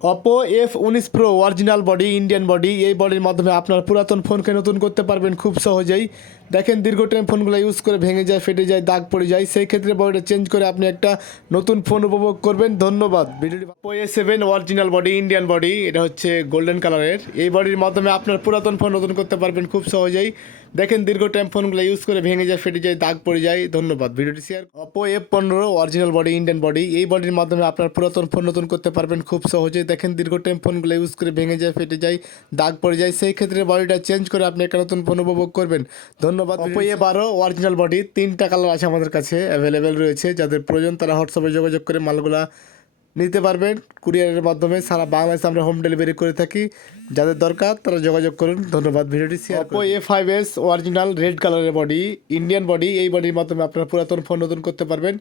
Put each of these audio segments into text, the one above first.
Oppo F উনিশ pro original body Indian body এই বডির মাধ্যমে আপনার পুরাতন ফোনকে নতুন করতে পারবেন খুব সহজেই। দেখেন, দীর্ঘ টাইম ফোনগুলো ইউজ করে ভেঙে যায়, ফেটে যায়, দাগ পড়ে যায়। সেই ক্ষেত্রে বডিটা চেঞ্জ করে আপনি একটা নতুন ফোন উপভোগ করবেন। ধন্যবাদ। ভিডিওটি Oppo A seven original body Indian body এটা হচ্ছে গোল্ডেন কালারের এই বডির মাধ্যমে আপনার পুরাতন ফোন নতুন করতে পারবেন খুব সহজেই। দেখেন দীর্ঘ টাইম ফোনগুলো ইউজ করে ভেঙে যায় ফেটে যায় দাগ পড়ে যায়। ধন্যবাদ ভিডিওটি শেয়ার অপো এফ পনেরো অরিজিনাল বডি ইন্ডিয়ান বডি এই বডির মাধ্যমে আপনার পুরাতন ফোন নতুন করতে পারবেন খুব সহজেই। দেখেন দীর্ঘ টাইম ফোনগুলো ইউজ করে ভেঙে যায় ফেটে যায় দাগ পড়ে যায় সেই ক্ষেত্রে বডিটা চেঞ্জ করে আপনি একটা নতুন ফোন উপভোগ করবেন। ধন্যবাদ অপো এ বারো অরিজিনাল বডি তিনটা কালার আছে আমাদের কাছে অ্যাভেলেবেল রয়েছে। যাদের প্রয়োজন তারা হোয়াটসঅ্যাপে যোগাযোগ করে মালগুলা নিতে পারবেন কুরিয়ারের মাধ্যমে। সারা বাংলাদেশে আমরা হোম ডেলিভারি করে থাকি। যাদের দরকার তারা যোগাযোগ করুন। ধন্যবাদ ভিডিওটি share Oppo A five S original red কালারের বডি ইন্ডিয়ান বডি এই বডির মাধ্যমে আপনারা পুরাতন ফোন নতুন করতে পারবেন।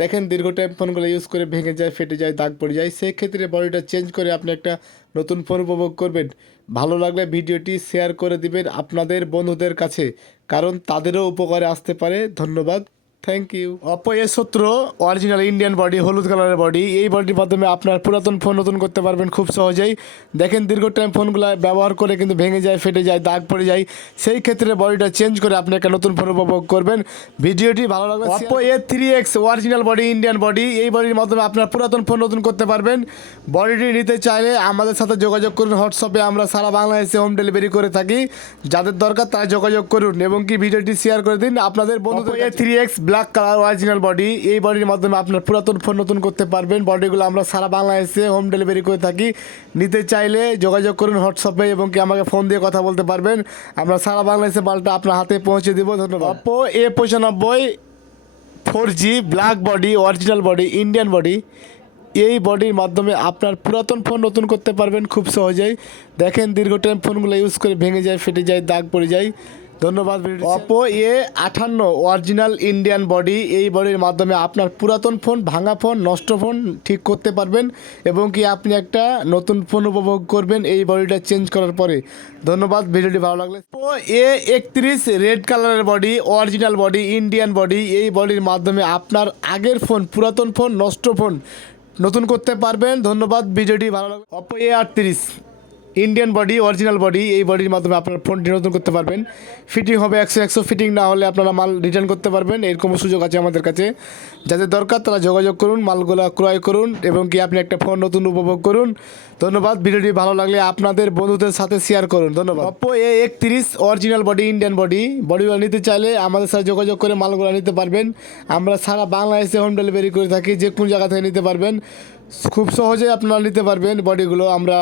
দেখেন দীর্ঘ টাইম ফোনগুলো ইউজ করে ভেঙে যায় ফেটে যায় দাগ পড়ে যায়। সেই ক্ষেত্রে বডিটা চেঞ্জ করে আপনি একটা নতুন ফোন উপভোগ করবেন। ভালো লাগলে ভিডিওটি শেয়ার করে দিবেন আপনাদের বন্ধুদের কাছে কারণ তাদেরও উপকারে আসতে পারে। ধন্যবাদ। থ্যাংক ইউ অপো এ সতেরো অরিজিনাল ইন্ডিয়ান বডি হলুদ কালারের বডি এই বডির মাধ্যমে আপনার পুরাতন ফোন নতুন করতে পারবেন খুব সহজেই। দেখেন দীর্ঘ টাইম ফোনগুলো ব্যবহার করে কিন্তু ভেঙে যায় ফেটে যায় দাগ পড়ে যায়। সেই ক্ষেত্রে বডিটা চেঞ্জ করে আপনি একটা নতুন ফোন উপভোগ করবেন। ভিডিওটি ভালো লাগবে Oppo A three X original body Indian body এই বডির মাধ্যমে আপনার পুরাতন ফোন নতুন করতে পারবেন। বডিটি নিতে চাইলে আমাদের সাথে যোগাযোগ করুন। হোয়াটসঅ্যাপে আমরা সারা বাংলাদেশে হোম ডেলিভারি করে থাকি। যাদের দরকার তারা যোগাযোগ করুন এবং কি ভিডিওটি শেয়ার করে দিন। আপনাদের বন্ধুদের three X black colour original body এই বডির মাধ্যমে আপনার পুরাতন ফোন নতুন করতে পারবেন। বডিগুলো আমরা সারা বাংলাদেশে হোম ডেলিভারি করে থাকি। নিতে চাইলে যোগাযোগ করুন হোয়াটসঅ্যাপে এবং কি আমাকে ফোন দিয়ে কথা বলতে পারবেন। আমরা সারা বাংলাদেশে মালটা আপনার হাতে পৌঁছে দেবো। ধন্যবাদ। অপো এ পঁচানব্বই four G black body original body Indian body এই বডির মাধ্যমে আপনার পুরাতন ফোন নতুন করতে পারবেন খুব সহজেই। দেখেন দীর্ঘ টাইম ফোনগুলো ইউজ করে ভেঙে যায়, ফেটে যায়, দাগ পড়ে যায়। ধন্যবাদ অপো এ আঠান্ন অরিজিনাল ইন্ডিয়ান বডি এই বডির মাধ্যমে আপনার পুরাতন ফোন ভাঙা ফোন নষ্ট ফোন ঠিক করতে পারবেন এবং কি আপনি একটা নতুন ফোন উপভোগ করবেন এই বডিটা চেঞ্জ করার পরে। ধন্যবাদ, ভিডিওটি ভালো লাগলে। অপো এ একত্রিশ রেড কালারের body original body Indian body এই বডির মাধ্যমে আপনার আগের ফোন পুরাতন ফোন নষ্ট ফোন নতুন করতে পারবেন। ধন্যবাদ, ভিডিওটি ভালো লাগবে অপো এ আটত্রিশ। ইন্ডিয়ান বডি অরিজিনাল বডি এই বডির মাধ্যমে আপনার ফোনটি নতুন করতে পারবেন। ফিটিং হবে একশো একশো ফিটিং না হলে আপনারা মাল রিটার্ন করতে পারবেন। এরকম সুযোগ আছে আমাদের কাছে। যাদের দরকার তারা যোগাযোগ করুন, মালগুলো ক্রয় করুন এবং কি আপনি একটা ফোন নতুন উপভোগ করুন। ধন্যবাদ। ভিডিওটি ভালো লাগলে আপনাদের বন্ধুদের সাথে শেয়ার করুন। ধন্যবাদ। অপো এ একত্রিশ অরিজিনাল বডি ইন্ডিয়ান বডি বডিগুলো নিতে চাইলে আমাদের সাথে যোগাযোগ করে মালগুলো নিতে পারবেন। আমরা সারা বাংলাদেশে হোম ডেলিভারি করে থাকি। যে কোন জায়গা থেকে নিতে পারবেন খুব সহজে আপনারা নিতে পারবেন বডিগুলো আমরা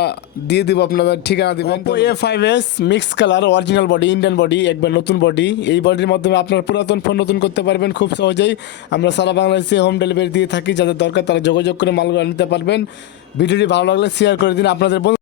দিয়ে দিব আপনাদের ঠিকানা দিবেন A five S mix colour original body Indian body একবার নতুন বডি এই বডির মাধ্যমে আপনার পুরাতন ফোন নতুন করতে পারবেন খুব সহজেই। আমরা সারা বাংলাদেশে হোম ডেলিভারি দিয়ে থাকি, যাদের দরকার তারা যোগাযোগ করে মালগুলো নিতে পারবেন। ভিডিওটি ভালো লাগলে শেয়ার করে দিন। আপনাদের